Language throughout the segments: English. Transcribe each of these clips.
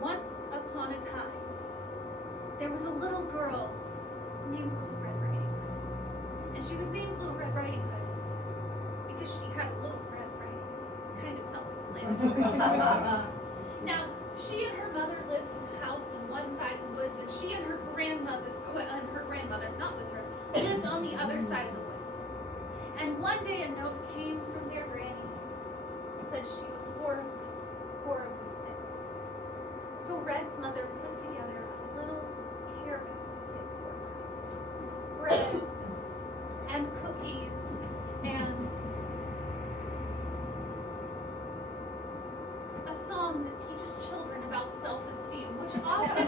Once upon a time, there was a little girl named Little Red Riding Hood. And she was named Little Red Riding Hood because she had a little red riding hood. It's kind of self-explanatory. Now, she and her mother lived in a house on one side of the woods, and she and her grandmother, not with her, lived on the other side of the woods. And one day a note came from their granny and said she was horribly, horribly sick. So Red's mother put together a little care pack for her with bread and cookies and a song that teaches children about self-esteem, which often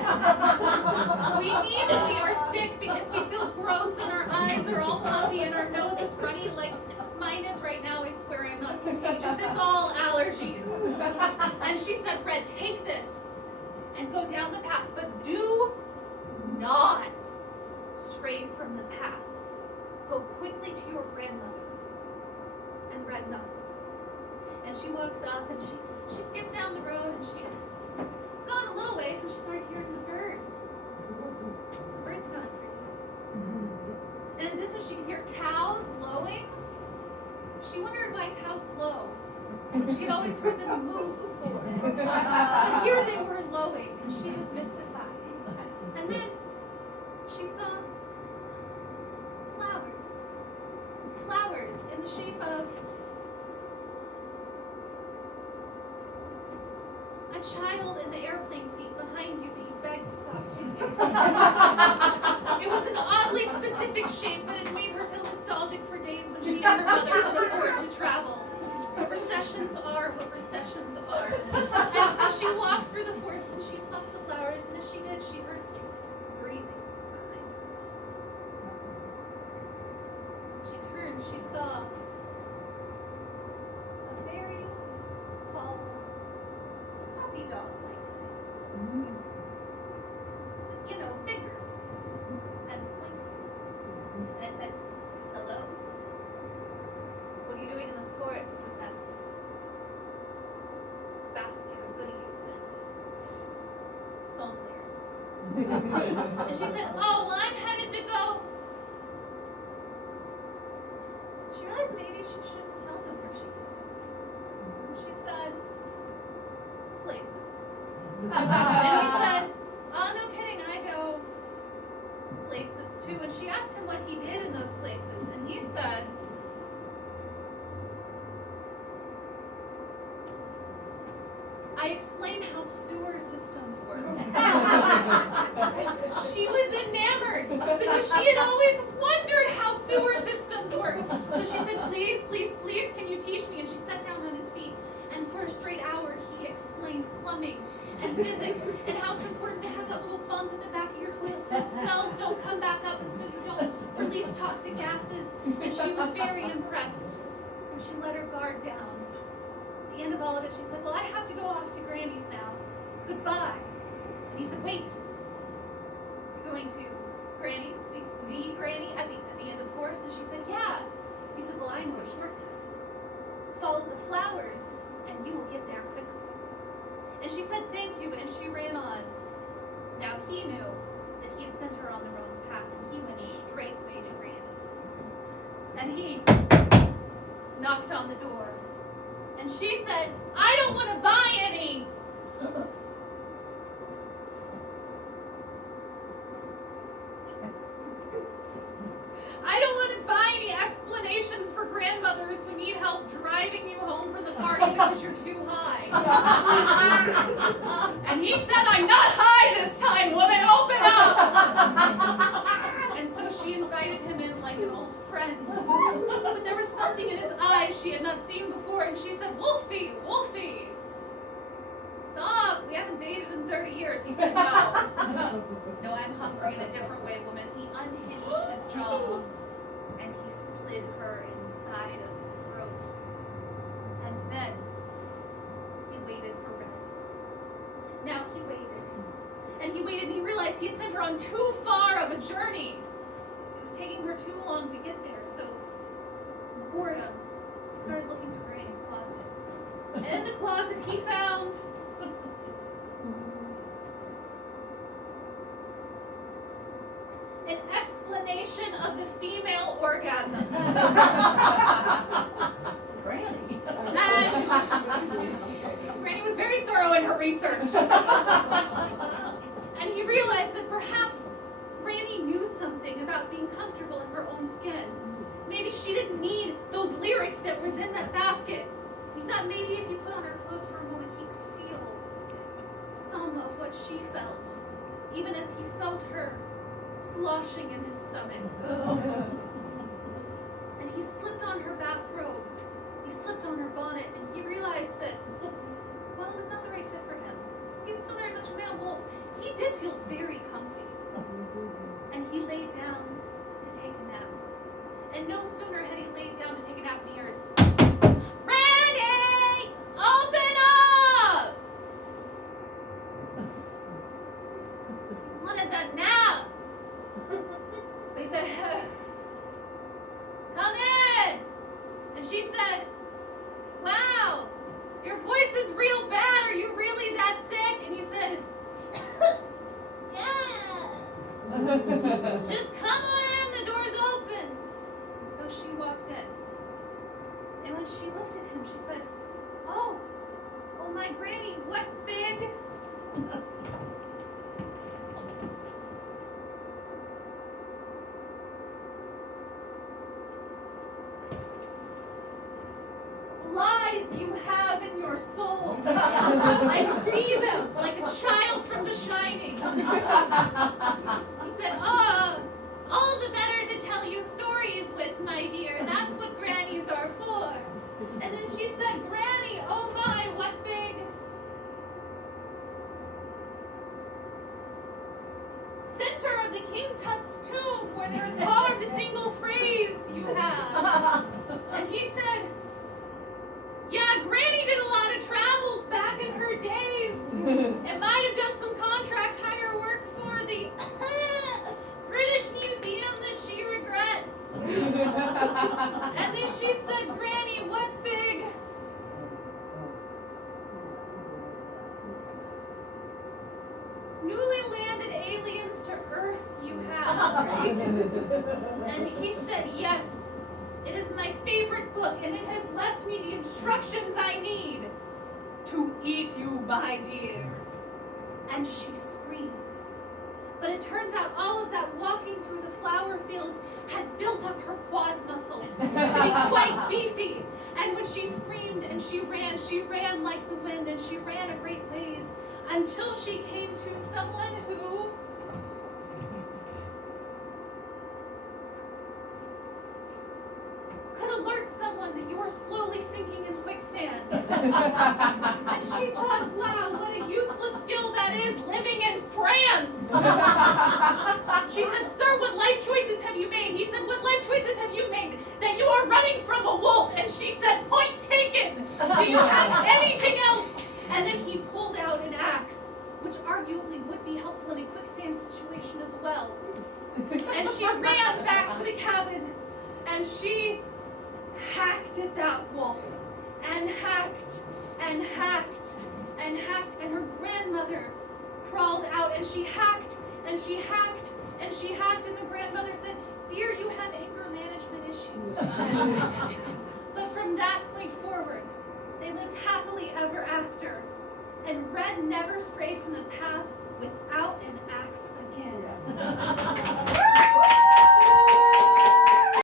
we need when we are sick because we feel gross and our eyes are all puffy and our nose is runny like mine is right now. I swear I'm not contagious. It's all allergies. And she said, Red, take this and go down the path, but do not stray from the path. Go quickly to your grandmother. And Red nodded. And she walked up and she skipped down the road and she had gone a little ways and she started hearing the birds. The birds sounded pretty. And in the distance she could hear cows lowing. She wondered why cows low. She had always heard them move before. But here they were lowing and she was mystified. And then she saw flowers. Flowers in the shape of a child in the airplane seat behind you that you begged to stop kicking. It was an oddly specific shape, but it made her feel nostalgic for days when she and her mother could afford to travel. But recessions are what recessions are. And so she walked through the forest and she plucked the flowers, and as she did, she heard breathing behind her. She turned, she saw a very tall puppy dog-like thing. You know, bigger and pointy. And it said, hello? What are you doing in this forest with that basket of goodies and somewheres? And she said, oh, well, I'm headed to go. She realized maybe she shouldn't tell them where she was going. She said, places. And he said, oh, no kidding, I go places too. And she asked him what he did in those places, and he said, I explained how sewer systems work. She was enamored because she had always wondered how sewer systems work. So she said, please, please, please, can you teach me? And she sat down on his feet, and for a straight hour he explained plumbing and physics and how it's important to have that little bump at the back of your toilet so the smells don't come back up and so you don't release toxic gases. And she was very impressed. And she let her guard down. At the end of all of it, she said, well, I have to go off to Granny's now. Goodbye. And he said, wait. You're going to Granny's, the Granny at the end of the forest? And she said, yeah. He said, well, I know a shortcut. Follow the flowers and you will get there quickly. And she said, thank you, and she ran on. Now he knew that he had sent her on the wrong path, and he went straightway to Granny. And he knocked on the door. And she said, I don't want to buy any. I don't want to buy any explanations for grandmothers who need help driving you home from the party because you're too high. And he said, I'm not high this time, woman, open up. And so she invited him in like an old friend. But there was something in his eyes she had not seen before, and she said, Wolfie, Wolfie. Stop, we haven't dated in 30 years. He said, no. No, I'm hungry in a different way, woman. He unhinged his jaw, and he slid her inside of his throat. And then he waited for Red. Now he waited. And he waited, and he realized he had sent her on too far of a journey. It was taking her too long to get there, so boredom, he started looking through Granny's closet. And And in the closet he found an explanation of the female orgasm. Granny. And Granny was very thorough in her research. And he realized that perhaps Granny knew something about being comfortable in her own skin. Maybe she didn't need those lyrics that was in that basket. He thought maybe if you put on her clothes for a moment, he could feel some of what she felt, even as he felt her sloshing in his stomach. And he slipped on her bathrobe, he slipped on her bonnet, and he realized that while it was not the right fit for him, he was still very much a male wolf, he did feel very comfy. And he laid down to take a nap. And no sooner had he laid down to take a nap than he heard, "Randy, open up!" He wanted that nap. But he said, "Come in." And she said, "Wow, your voice is real bad. Are you really that sick?" And he said, "Yes. Just come on in, the door's open." And so she walked in. And when she looked at him, she said, oh my Granny, what big..." "lies you have in your soul. I see them like a child from The Shining." He said, all the better to tell you stories with, my dear. That's what grannies are for." And then she said, "Granny, oh my, what big..." "center of the King Tut's tomb where there is carved a single phrase you have." And he said, "Yeah, Granny did a lot of travels back in her days. It might have done some contract hire work for the British Museum that she regrets." And then she said, "Granny, what big..." "newly landed aliens to Earth you have." And he said, "Yes. It is my favorite book, and it has left me the instructions I need to eat you, my dear." And she screamed. But it turns out all of that walking through the flower fields had built up her quad muscles to be quite beefy. And when she screamed and she ran like the wind, and she ran a great ways until she came to someone who could alert someone that you are slowly sinking in quicksand. And she thought, wow, what a useless skill that is, living in France. She said, "Sir, what life choices have you made?" He said, "What life choices have you made? That you are running from a wolf." And she said, "Point taken. Do you have anything else?" And then he pulled out an axe, which arguably would be helpful in a quicksand situation as well. And she ran back to the cabin, and she hacked at that wolf, and hacked, and hacked, and hacked, and her grandmother crawled out, and she hacked, and she hacked, and she hacked, and the grandmother said, "Dear, you have anger management issues." But from that point forward, they lived happily ever after, and Red never strayed from the path